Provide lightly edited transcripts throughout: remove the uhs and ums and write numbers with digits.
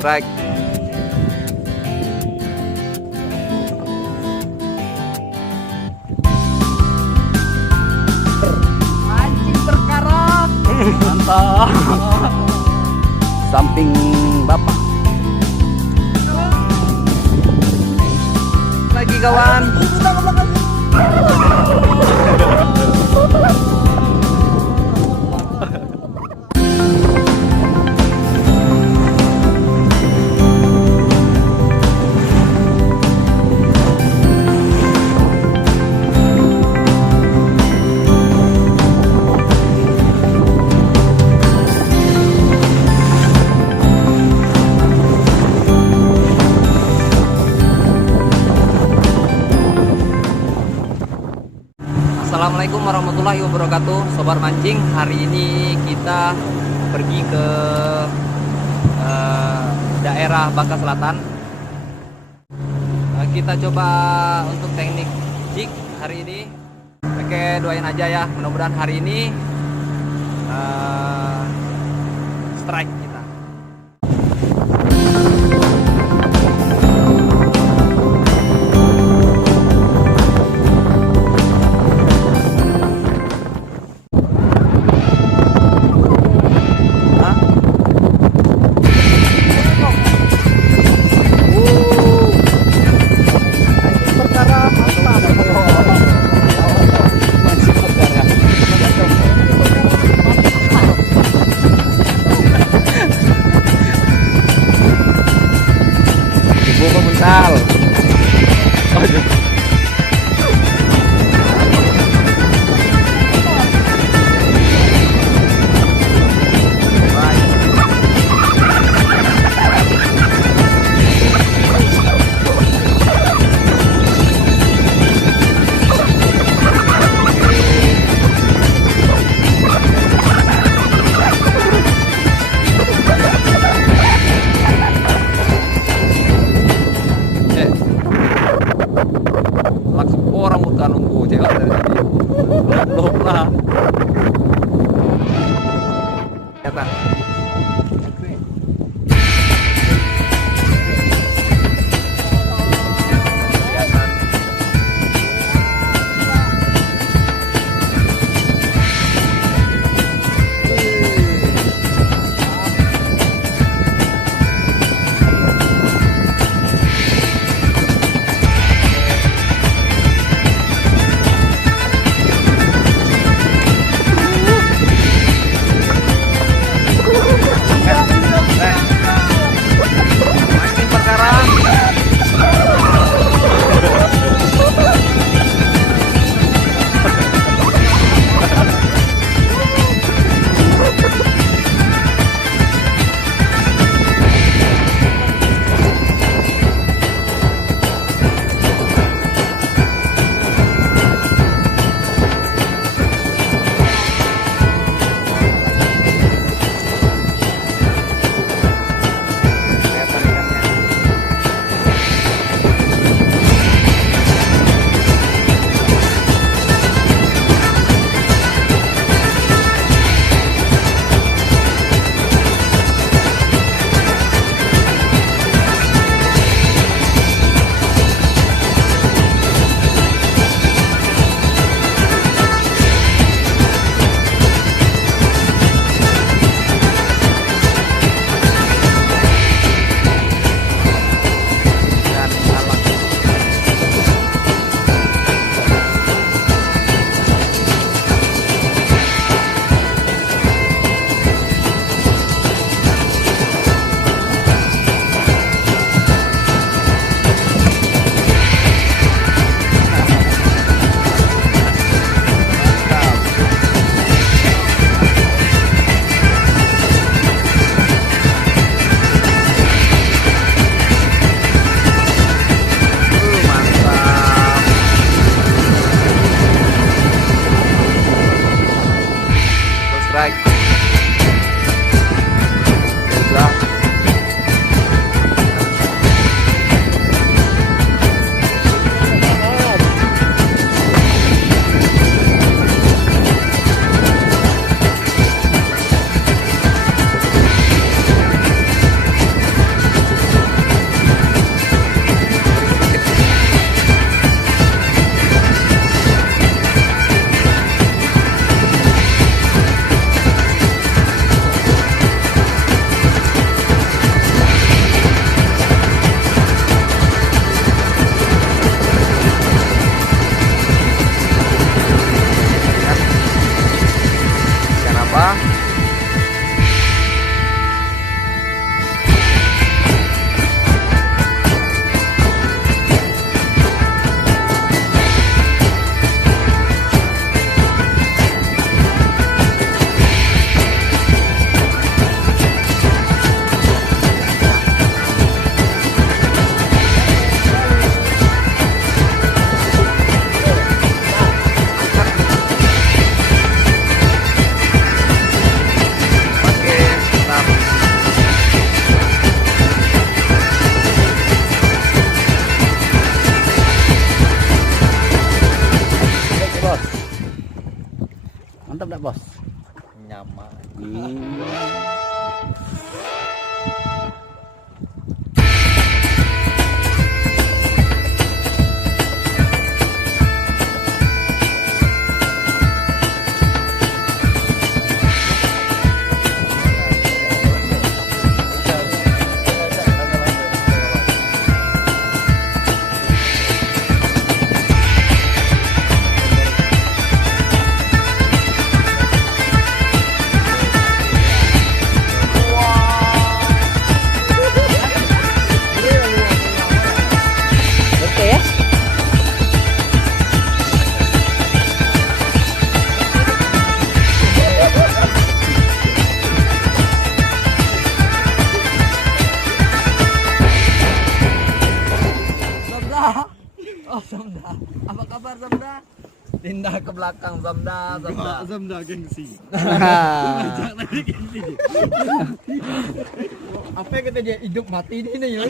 strike. Mancing perkara. Mantap. Samping bapak. Lagi kawan. Assalamualaikum warahmatullahi wabarakatuh, Sobat Mancing. Hari ini kita pergi ke daerah Berkah Selatan. Kita coba untuk teknik jig hari ini. Oke, doain aja ya, mudah-mudahan hari ini strike kita. Mental. Orang udah nunggu cewek dari tadi. Belum lah. Kata. purba. Mantap enggak, Bos? Nyaman. Apa kabar Zamda? Pindah ke belakang Zamda. Zamda gengsi. Ngajak lagi gengsi. Apa yang kata dia hidup mati ini nih ya?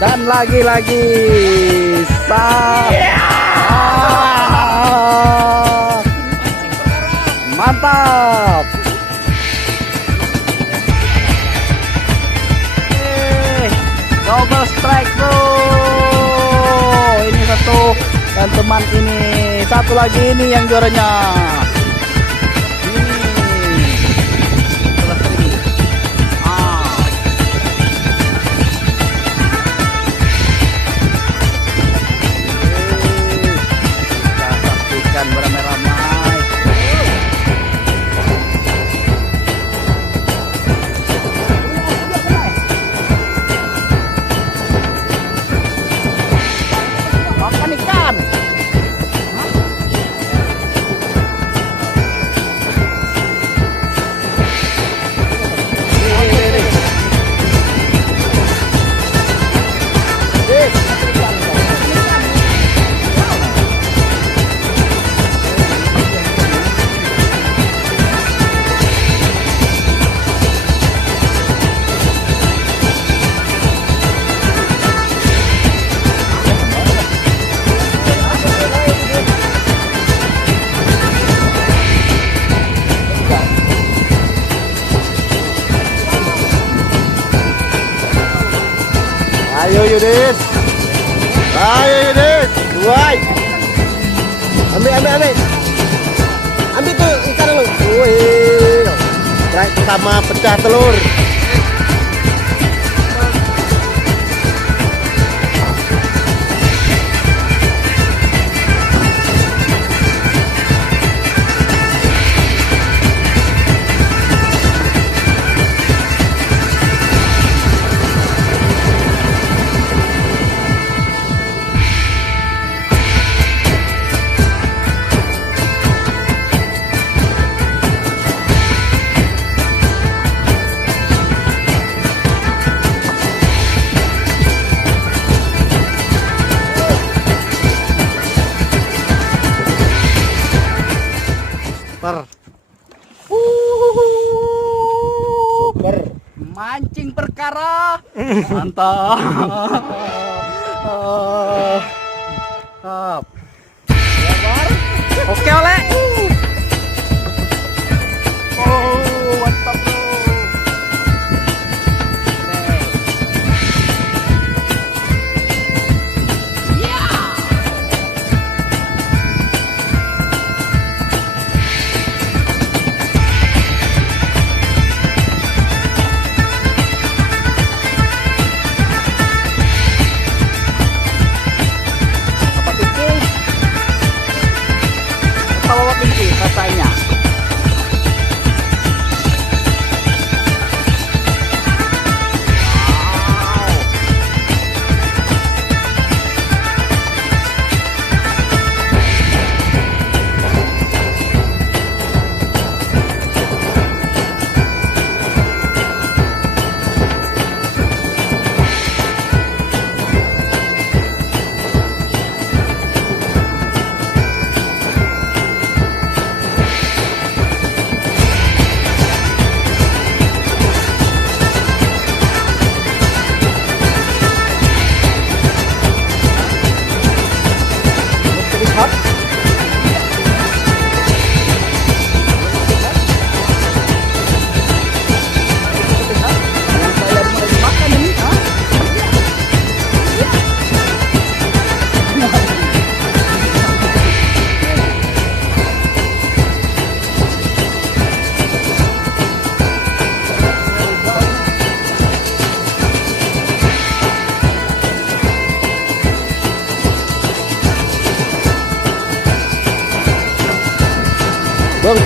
Dan lagi-lagi mantap. Double strike bro. Ini satu dan teman ini satu lagi ini yang juaranya. Beramai-ramai. Makan ikan. Ayo Yudit. Ayo Yudit. Duai. Ambil. Ambil tuh ikan lu. Wih. Strike pertama pecah telur. Super. Mancing perkara. Mantap. Oke oleh. Mantap bro.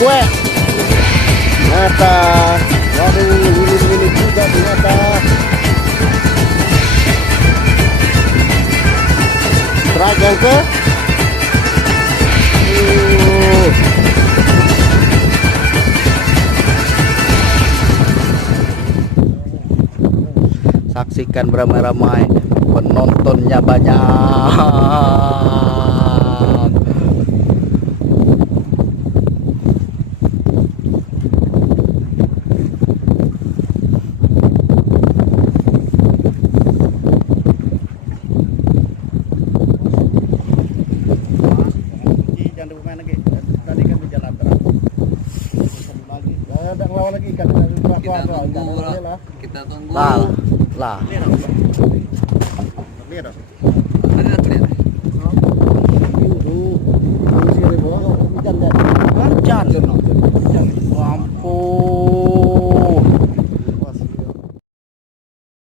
kuwek. Ternyata, waduh, ini juga ternyata. Strike yang ke. Saksikan beramai-ramai, penontonnya banyak. Jangan bermain lagi. Tadi kan berjalan terang. Lagi. Ada ngelawan lagi ikan. Kita tunggu. Lah. Lihat dong. Ada lihat. Hujan. Ampun.